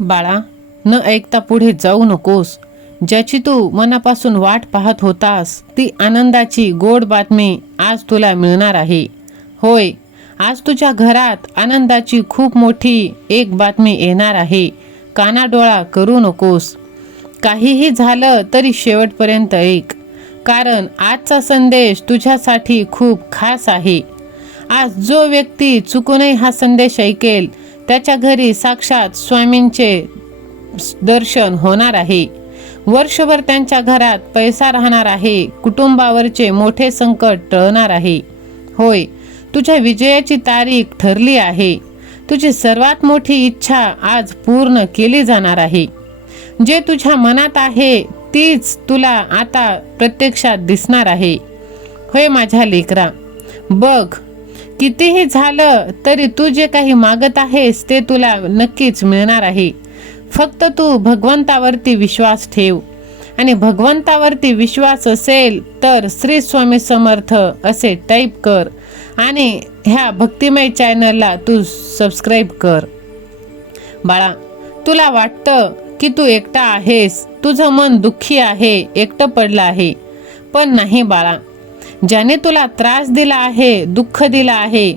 बाळा, न ऐकता पुढे जाऊ नकोस. ज्याची तू मनापासून वाट पाहत होतास ती आनंदाची गोड बातमी आज तुला मिळणार आहे. होय, आज तुझ्या घरात आनंदाची खूप मोठी एक बातमी येणार आहे. कानाडोळा करू नकोस. काहीही झालं तरी शेवटपर्यंत ऐक, कारण आजचा संदेश तुझ्यासाठी खूप खास आहे. आज जो व्यक्ती चुकूनही हा संदेश ऐकेल त्याच्या घरी साक्षात स्वामींचे दर्शन होणार आहे. वर्षभर त्यांच्या घरात पैसा राहणार आहे. कुटुंबावरचे मोठे संकट टळणार आहे. होय, तुझ्या विजयाची तारीख ठरली आहे. तुझी सर्वात मोठी इच्छा आज पूर्ण केली जाणार आहे. जे तुझ्या मनात आहे तीच तुला आता प्रत्यक्षात दिसणार आहे. होय माझ्या लेकरा, बघ, कितीही झालं तरी तू जे काही मागत आहेस ते तुला नक्कीच मिळणार आहे. फक्त तू भगवंतावरती विश्वास ठेव. आणि भगवंतावरती विश्वास असेल तर श्री स्वामी समर्थ असे टाईप कर आणि ह्या भक्तिमय चॅनलला तू सबस्क्राईब कर. बाळा, तुला वाटतं की तू एकटा आहेस, तुझं मन दुःखी आहे, एकटं पडलं आहे. पण नाही बाळा, ज्याने तुला त्रास दिला आहे, दुःख दिला आहे,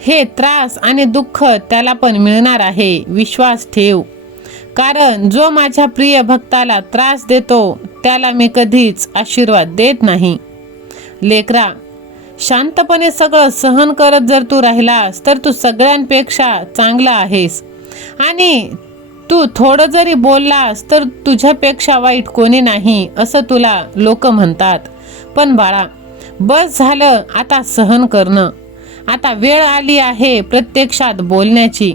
हे त्रास आणि दुःख त्याला पण मिळणार आहे. विश्वास ठेव, कारण जो माझ्या प्रिय भक्ताला त्रास देतो त्याला मी कधीच आशीर्वाद देत नाही. लेकरा, शांतपणे सगळं सहन करत जर तू राहिलास तर तू सगळ्यांपेक्षा चांगला आहेस. आणि तू थोडं जरी बोललास तर तुझ्यापेक्षा वाईट कोणी नाही असं तुला लोक म्हणतात. पण बाळा, बस झालं आता सहन करणं. आता वेळ आली आहे प्रत्यक्षात बोलण्याची,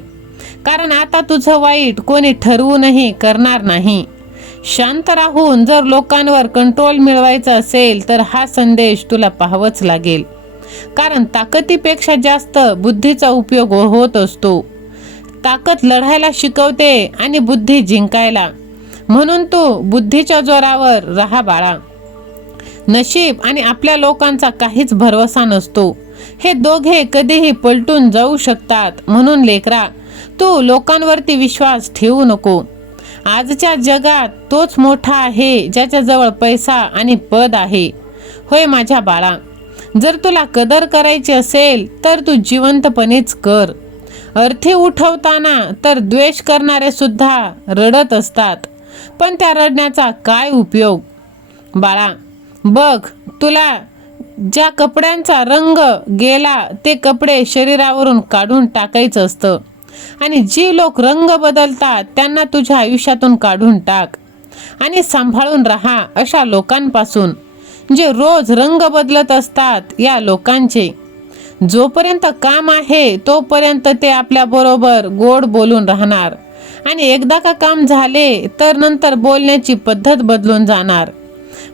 कारण आता तुझं वाईट कोणी ठरवूनही करणार नाही. शांत राहून जर लोकांवर कंट्रोल मिळवायचा असेल तर हा संदेश तुला पाहावंच लागेल. कारण ताकदीपेक्षा जास्त बुद्धीचा उपयोग होत असतो. ताकद लढायला शिकवते आणि बुद्धी जिंकायला. म्हणून तू बुद्धीच्या जोरावर राहा बाळा. नशीब आणि आपल्या लोकांचा काहीच भरवसा नसतो. हे दोघे कधीही पलटून जाऊ शकतात. म्हणून लेकरा, तू लोकांवरती विश्वास ठेवू नको. आजच्या जगात तोच मोठा आहे ज्याच्याजवळ पैसा आणि पद आहे. होय माझ्या बाळा, जर तुला कदर करायची असेल तर तू जिवंतपणेच कर. अर्थी उठवताना तर द्वेष करणारे सुद्धा रडत असतात, पण त्या रडण्याचा काय उपयोग. बाळा बघ, तुला ज्या कपड्यांचा रंग गेला ते कपडे शरीरावरून काढून टाकायचं असतं. आणि जी लोक रंग बदलतात त्यांना तुझ्या आयुष्यातून काढून टाक. आणि सांभाळून राहा अशा लोकांपासून जे रोज रंग बदलत असतात. या लोकांचे जोपर्यंत काम आहे तोपर्यंत ते आपल्याबरोबर गोड बोलून राहणार, आणि एकदा का काम झाले तर नंतर बोलण्याची पद्धत बदलून जाणार.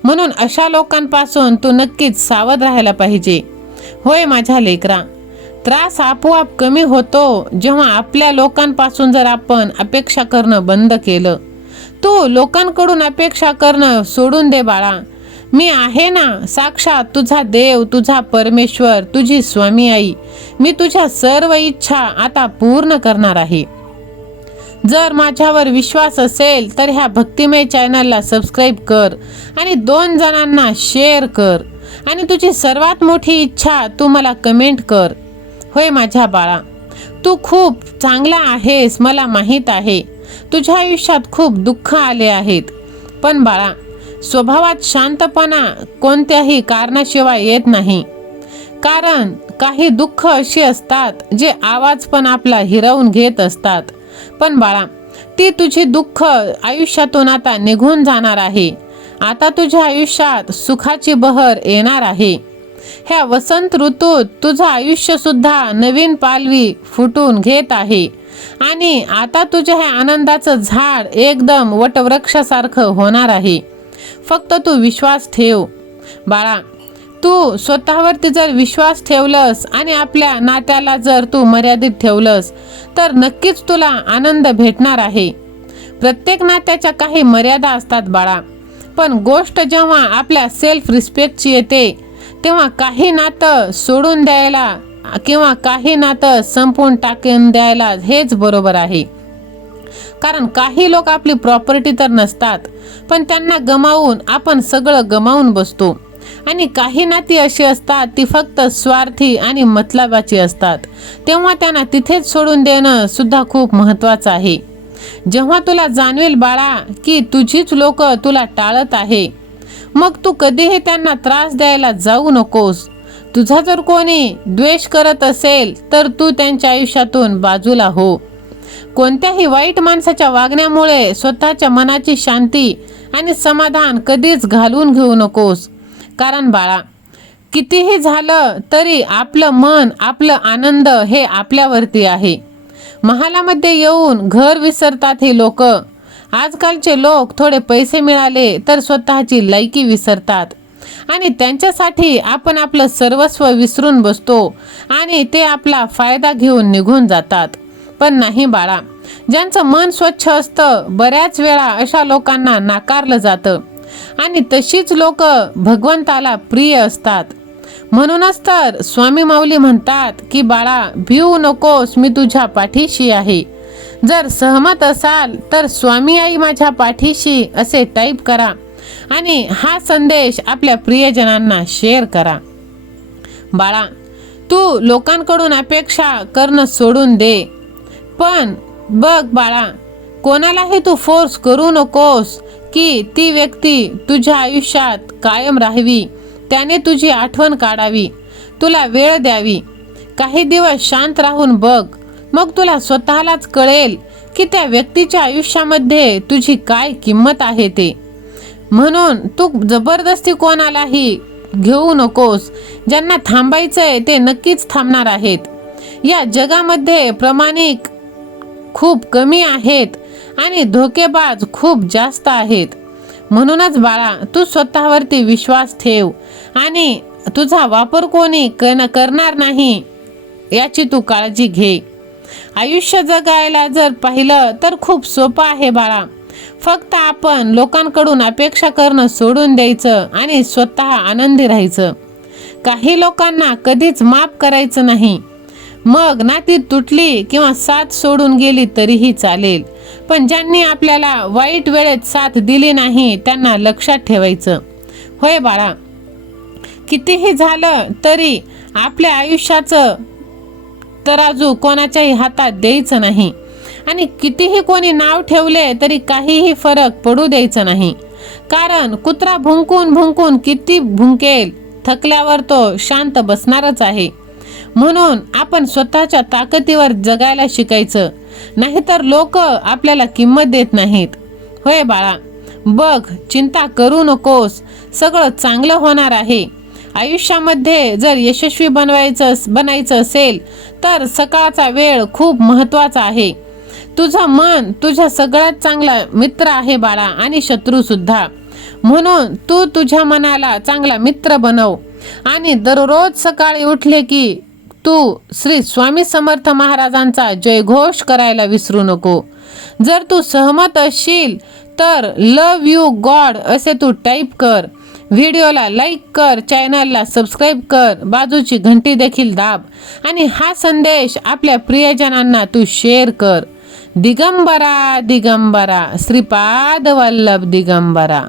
म्हणून अशा लोकांपासून तू नक्कीच सावध राहायला पाहिजे. होय माझ्या लेकरा, त्रास आपोआप कमी होतो जेव्हा आपल्या लोकांपासून जर आपण अपेक्षा करणं बंद केलं. तू लोकांकडून अपेक्षा करणं सोडून दे बाळा. मी आहे ना, साक्षात तुझा देव, तुझा परमेश्वर, तुझी स्वामी आई. मी तुझ्या सर्व इच्छा आता पूर्ण करणार आहे. जर माझ्यावर विश्वास असेल तर ह्या भक्तिमय चॅनलला सबस्क्राईब कर आणि 2 जणांना शेअर कर. आणि तुझी सर्वात मोठी इच्छा तू मला कमेंट कर. होय माझ्या बाळा, तू खूप चांगला आहेस, मला माहीत आहे. तुझ्या आयुष्यात खूप दुःख आले आहेत, पण बाळा, स्वभावात शांतपणा कोणत्याही कारणाशिवाय येत नाही. कारण काही दुःख अशी असतात जे आवाज पण आपला हिरावून घेत असतात. पण बाळा, ती तुझी दुःख आयुष्यातून आता निघून जाणार आहे. आता तुझ्या आयुष्यात सुखाची बहर येणार आहे. ह्या वसंत ऋतूत तुझं आयुष्य सुद्धा नवीन पालवी फुटून घेत आहे. आणि आता तुझ्या ह्या आनंदाचं झाड एकदम वटवृक्षासारखं होणार आहे. फक्त तू विश्वास ठेव बाळा. तू स्वतःवरती जर विश्वास ठेवलंस आणि आपल्या नात्याला जर तू मर्यादित ठेवलंस तर नक्कीच तुला आनंद भेटणार आहे. प्रत्येक नात्याच्या काही मर्यादा असतात बाळा, पण गोष्ट जेव्हा आपल्या सेल्फ रिस्पेक्टची येते तेव्हा काही नातं सोडून द्यायला किंवा काही नातं संपवून टाकून द्यायला हेच बरोबर आहे. कारण काही लोक आपली प्रॉपर्टी तर नसतात, पण त्यांना गमावून आपण सगळं गमावून बसतो. आणि काही नाती अशी असतात ती फक्त स्वार्थी आणि मतलबाची असतात. तेव्हा त्यांना तिथेच सोडून देणं सुद्धा खूप महत्त्वाचं आहे. जेव्हा तुला जाणवेल बाळा की तुझीच लोक तुला टाळत आहे, मग तू कधीही त्यांना त्रास द्यायला जाऊ नकोस. तुझा जर कोणी द्वेष करत असेल तर तू त्यांच्या आयुष्यातून बाजूला हो. कोणत्याही वाईट माणसाच्या वागण्यामुळे स्वतःच्या मनाची शांती आणि समाधान कधीच घालवून घेऊ नकोस. कारण बाळा, कितीही झालं तरी आपलं मन, आपलं आनंद हे आपल्यावरती आहे. महालामध्ये येऊन घर विसरतात हे लोक. आजकालचे लोक थोडे पैसे मिळाले तर स्वतःची लायकी विसरतात आणि त्यांच्यासाठी आपण आपलं सर्वस्व विसरून बसतो आणि ते आपला फायदा घेऊन निघून जातात. पण नाही बाळा, ज्यांचं मन स्वच्छ असतं बऱ्याच वेळा अशा लोकांना नाकारलं जातं आणि तशीच लोक भगवंताला प्रिय असतात. म्हणूनच तर स्वामी माऊली म्हणतात की बाळा, भिवू नकोस, मी तुझ्या पाठीशी आहे. जर सहमत असाल तर स्वामी आई माझ्या पाठीशी असे टाईप करा आणि हा संदेश आपल्या प्रियजनांना शेअर करा. बाळा, तू लोकांकडून अपेक्षा करणं सोडून दे. पण बघ बाळा, कोणालाही तू फोर्स करू नकोस की ती व्यक्ती तुझ्या आयुष्यात कायम राहावी, त्याने तुझी आठवण काढावी, तुला वेळ द्यावी. काही दिवस शांत राहून बघ, मग तुला स्वतःलाच कळेल की त्या व्यक्तीच्या आयुष्यामध्ये तुझी काय किंमत आहे ते. म्हणून तू जबरदस्ती कोणालाही घेऊ नकोस. ज्यांना थांबायचंय ते नक्कीच थांबणार आहेत. या जगामध्ये प्रामाणिक खूप कमी आहेत आणि धोकेबाज खूप जास्त आहेत. म्हणूनच बाळा, तू स्वतःवरती विश्वास ठेव आणि तुझा वापर कोणी करणार नाही याची तू काळजी घे. आयुष्य जगायला जर पाहिलं तर खूप सोपं आहे बाळा. फक्त आपण लोकांकडून अपेक्षा करणं सोडून द्यायचं आणि स्वतः आनंदी राहायचं. काही लोकांना कधीच माफ करायचं नाही. मग नाती तुटली किंवा साथ सोडून गेली तरीही चालेल, पण ज्यांनी आपल्याला वाईट वेळेत साथ दिली नाही त्यांना लक्षात ठेवायचं. होय बाळा, कितीही झालं तरी आपल्या आयुष्याचं तराजू कोणाच्याही हातात द्यायचं नाही आणि कितीही कोणी नाव ठेवले तरी काहीही फरक पडू द्यायचं नाही. कारण कुत्रा भुंकून भुंकून किती भुंकेल, थकल्यावर तो शांत बसणारच आहे. म्हणून आपण स्वतःच्या ताकदीवर जगायला शिकायचं, नाहीतर लोक आपल्याला किंमत देत नाहीत. होय बाळा, बघ, चिंता करू नकोस, सगळं चांगलं होणार आहे. आयुष्यामध्ये जर यशस्वी बनायचं असेल तर सकाळचा वेळ खूप महत्त्वाचा आहे. तुझं मन तुझा सगळ्यात चांगला मित्र आहे बाळा आणि शत्रू सुद्धा. म्हणून तू तुझ्या मनाला चांगला मित्र बनव आणि दररोज सकाळी उठले की तू श्री स्वामी समर्थ महाराजांचा जयघोष करायला विसरू नको. जर तू सहमत असशील तर लव यू गॉड असे तू टाईप कर. व्हिडिओला लाईक कर, चॅनलला सबस्क्राईब कर, बाजूची घंटी देखील दाब आणि हा संदेश आपल्या प्रियजनांना तू शेअर कर. दिगंबरा दिगंबरा, श्रीपाद वल्लभ दिगंबरा.